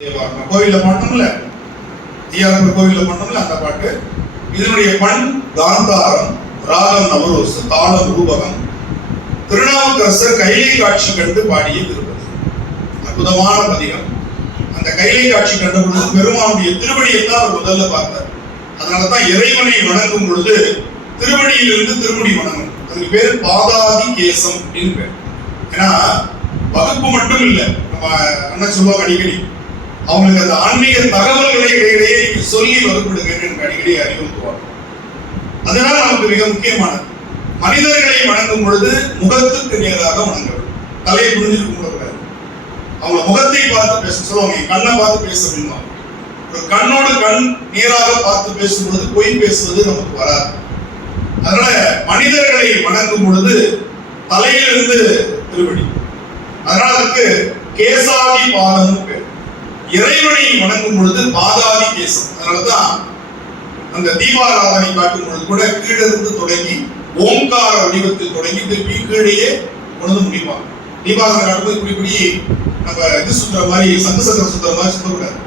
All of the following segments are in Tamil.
தேவாரம் கோவில்ல பண்ணோம்ல ஐயாரப்பர் கோவில்ல பண்ணோம்ல அந்த பாட்டு? இதனுடைய பண் காந்தாரம் ராகம் நவரோஸ் தாளம் ரூபகம். திருநாவுக்கரசர் கைலை காட்சி கண்டு பாடிய திருப்பதி. அற்புதமான பதிகம். அந்த கைலை காட்சி கண்ட பொழுது பெருமானுடைய திருவடியை தான் அவர் முதல்ல பார்த்தார். அதனால தான் இறைவனை வணங்கும் பொழுது திருவடியிலிருந்து திருமுடி வணங்கும். அதுக்கு பேர் பாதாதி கேசம் அப்படின்னு பேர். ஏன்னா வகுப்பு மட்டும் இல்லை. நம்ம அண்ணன் சொல்லுவாங்க அடிக்கடி அவங்களுக்கு அந்த ஆன்மீக தகவல்களை இடையிடையே சொல்லி வகுப்பிடுங்க என்று அடிக்கடி அறிவுறுத்துவாங்க அதனால் நமக்கு மிக முக்கியமானது மனிதர்களை வணங்கும் பொழுது முகத்துக்கு நேராக வணங்க வேண்டும் தலையை புரிஞ்சுட்டு கும்பிடக்கூடாது அவங்க முகத்தை பார்த்து பேச சொல்லுவாங்க கண்ணை பார்த்து பேச அப்படின்னா ஒரு கண்ணோடு கண் நேராக பார்த்து பேசும்பொழுது பொய் பேசுவது நமக்கு வராது. அதனால மனிதர்களை வணங்கும் பொழுது தலையிலிருந்து திருவடி. அதனால அதுக்கு கேசாதி பாதம்னு பேர். இறைவனை வணங்கும் பொழுது பாதாதி பேசும் அதனாலதான் அந்த தீபாராதனை காட்டும் பொழுது கூட கீழிருந்து தொடங்கி ஓங்கார வடிவத்தில் தொடங்கி திருப்பி கீழேயே உணர்ந்து முடிப்பாங்க. தீபாராதனை காட்டும்போது இப்படி இப்படி நம்ம இது சுத்துற மாதிரி சங்கு சக்கரம் சுத்துற மாதிரி சுத்தக்கூடாது.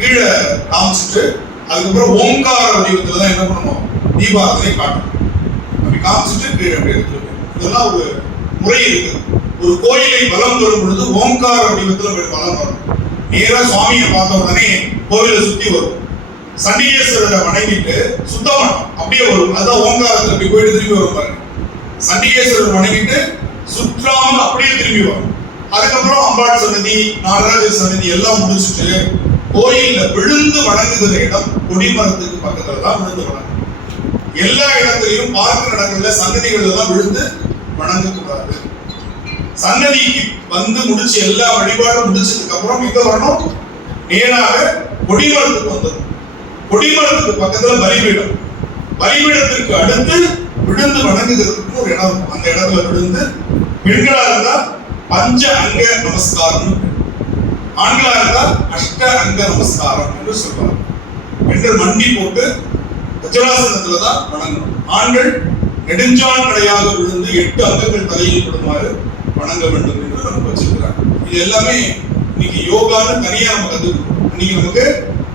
கீழே காமிச்சிட்டு அதுக்கப்புறம் ஓங்கார வடிவத்துல தான் என்ன பண்ணணும் தீபாராதனை காட்டணும். அப்படி காமிச்சிட்டு கீழே அப்படி எடுத்துருக்கோம் இதெல்லாம் ஒரு முறை இருக்கு ஒரு கோயிலை வலம் வரும் பொழுது ஓங்கார வடிவத்தில் வளம் வரும். நேரா சுவாமியை பார்த்த உடனே கோவிலை சுத்தி வரும். சண்டிகேஸ்வரரை வணங்கிட்டு சுத்த அப்படியே வரும். அதான் ஓங்காரத்துல அப்படி போயிட்டு திரும்பி வரும் பாருங்க. சண்டிகேஸ்வரர் வணங்கிட்டு சுற்றாமல் அப்படியே திரும்பி வரும். அதுக்கப்புறம் அம்பாள் சன்னதி நாகராஜர் சன்னதி எல்லாம் முடிச்சுட்டு கோயில்ல விழுந்து வணங்குகிற இடம் கொடிமரத்துக்கு பக்கத்துல தான் விழுந்து வணங்கும். எல்லா இடத்துலையும் பார்க்கிற இடங்கள்ல சன்னதிகள் எல்லாம் விழுந்து வணங்கக்கூடாது. சன்னதிக்கு வந்து முடிச்சு எல்லா வழிபாடும் முடிச்சதுக்கு அப்புறம் இங்க வரணும். நேராக கொடிமரத்துக்கு வந்துடும் கொடிமரத்துக்கு பக்கத்துல பலிபீடம். பலிபீடத்திற்கு அடுத்து விழுந்து வணங்குகிறதுக்கு ஒரு இடம் இருக்கும். அந்த இடத்துல விழுந்து பெண்களா இருந்தா பஞ்ச அங்க நமஸ்காரம் ஆண்களா இருந்தா அஷ்ட அங்க நமஸ்காரம் என்று சொல்வார் பெண்கள் மண்டி போட்டு வஜ்ராசனத்துல தான் வணங்கணும். ஆண்கள் நெடுஞ்சான் கடையாக விழுந்து எட்டு அங்கங்கள் தலையில் விடுமாறு வணங்க வேண்டும் என்று நமக்கு வச்சிருக்கிறாங்க. இது எல்லாமே இன்னைக்கு யோகான்னு தனியா நம்ம கத்துக்கணும் இன்னைக்கு நமக்கு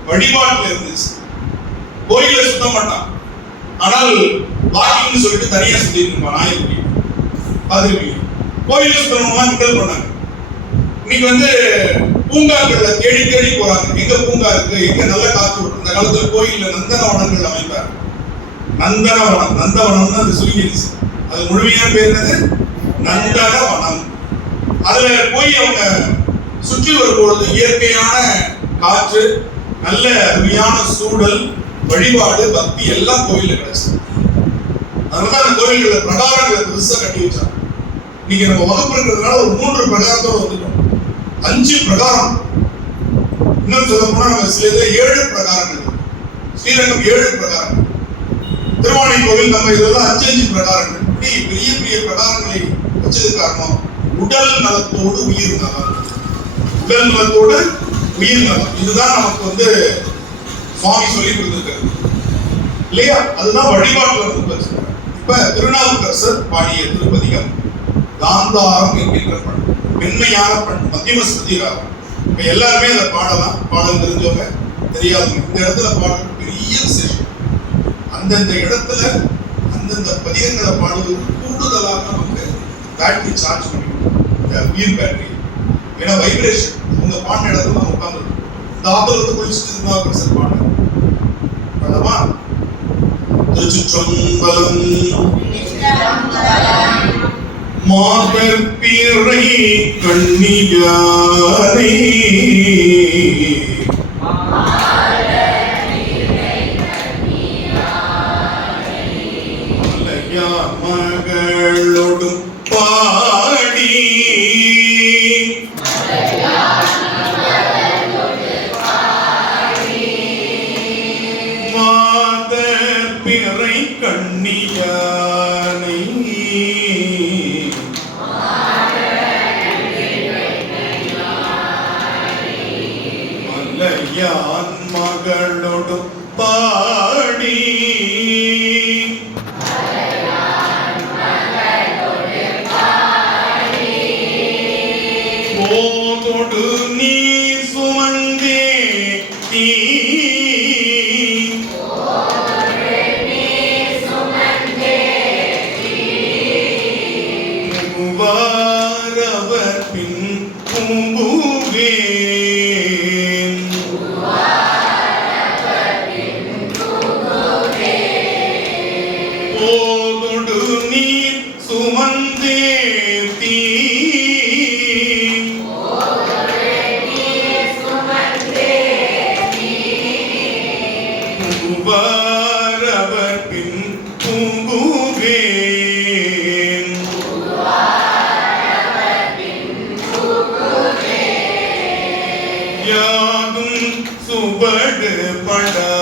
வழிபாட்டுல இருந்துச்சு. கோயில சுத்த மாட்டான். ஆனால் வாக்கிங்னு சொல்லிட்டு தனியா சுத்திட்டு இருப்பான். நாயக்குடி பார்த்துருப்பீங்க கோயில சுத்தணும்னா கிண்டல் பண்ணாங்க. இன்னைக்கு வந்து பூங்காக்கள்ல தேடி தேடி போறாங்க. எங்க பூங்கா இருக்கு? எங்க நல்ல காத்து வரும்? அந்த காலத்துல கோயில்ல நந்தனவனங்கள் அமைப்பார் நந்தனவனம். நந்தவனம்னு அது சுருங்கிடுச்சு அது முழுமையான பேர் என்னது? நந்தனவனம் அதுல போய் அவங்க சுற்றி வரும்பொழுது இயற்கையான காற்று நல்ல அருமையான சூழல் வழிபாடு பக்தி எல்லாம் கோயில்ல கிடைச்சு. அதனால அந்த கோயில்களை பிரகாரங்களை பெருசா கட்டி வச்சாங்க. நீங்க நம்ம வகுப்பு இருக்கிறதுனால ஒரு மூன்று பிரகாரத்தோட வந்துட்டோம். அஞ்சு பிரகாரம். இன்னும் சொல்ல போனா நம்ம சில ஏழு பிரகாரங்கள். ஸ்ரீரங்கம் ஏழு பிரகாரங்கள். திருவானை கோவில் நம்ம இதெல்லாம் அஞ்சு அஞ்சு பிரகாரங்கள். இப்படி பெரிய பெரிய பிரகாரங்களை வச்சது உடல் நலத்தோடு உயிர் நலம். உடல் நலத்தோடு உயிர் நலம். இதுதான் நமக்கு வந்து சுவாமி சொல்லி கொடுத்துருக்காரு. இல்லையா? அதுதான் வழிபாட்டுல வந்து பிரச்சனை இப்ப திருநாவுக்கரசர் பாடிய திருப்பதிகம் காந்தாரம் என்கின்ற பண் மென்மையான பண் மத்தியம ஸ்ருதி இப்ப எல்லாருமே அதை பாடலாம். பாடல் தெரிஞ்சவங்க தெரியாதவங்க. இந்த இடத்துல பாடுறது பெரிய விசேஷம். அந்தந்த இடத்துல அந்தந்த பதிகங்களை பாடுவது கூடுதலாக நமக்கு பேட்டரி சார்ஜ் பண்ணிக்கணும் உயிர் பேட்டரி ஏன்னா வைப்ரேஷன் உங்க பாண்ட இடத்துல நம்ம உட்காந்துருக்கோம் இந்த ஆத்துல வந்து குளிச்சுட்டு திருநாவுக்கரசர் பாடுறோம் பாடலாமா திருச்சிற்றம்பலம். மாதர் பிறை கண்ணியானை மகளோடும் ആത്മാക്കളോടും போதொடு நீர் சுமந்தேத்தி புகுவாரவர் பின் பூங்குவேன் யாதும் சுவடு படாமல்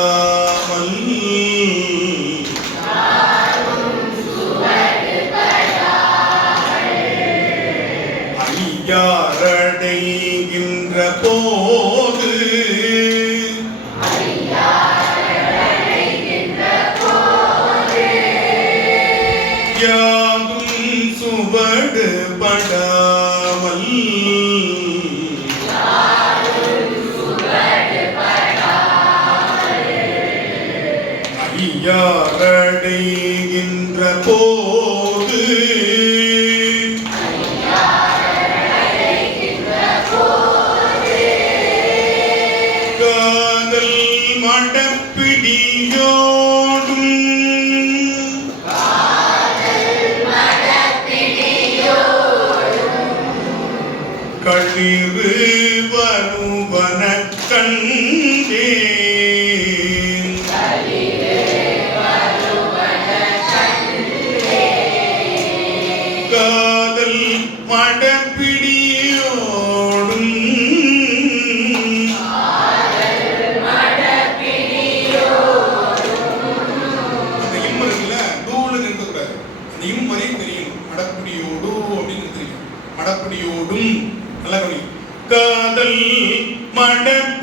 ஐயாரடைகின்ற போது. யாதும் சுவடு படாமல் ஐயாரடைகின்ற மடப்பிடியோடும் அந்த இம் இருக்குல்ல டூல நிறுத்தக்கூடாது. அந்த இம் வரையும் தெரியணும் மடப்பிடியோடு அப்படின்னு தெரியும். மடப்பிடியோடும் நல்லா கவனி காதல் மடப்பிடியோடும்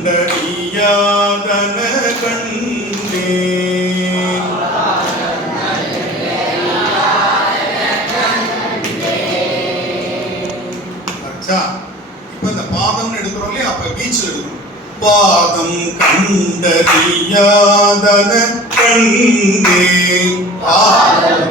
கண்டறியாதன கண்டே. இப்ப இந்த பாதம்னு எடுக்கிறோம் இல்லையா? அப்ப பீச்சில் எடுக்கணும் பாதம் கண்டறியாதன கண்டே பாதம்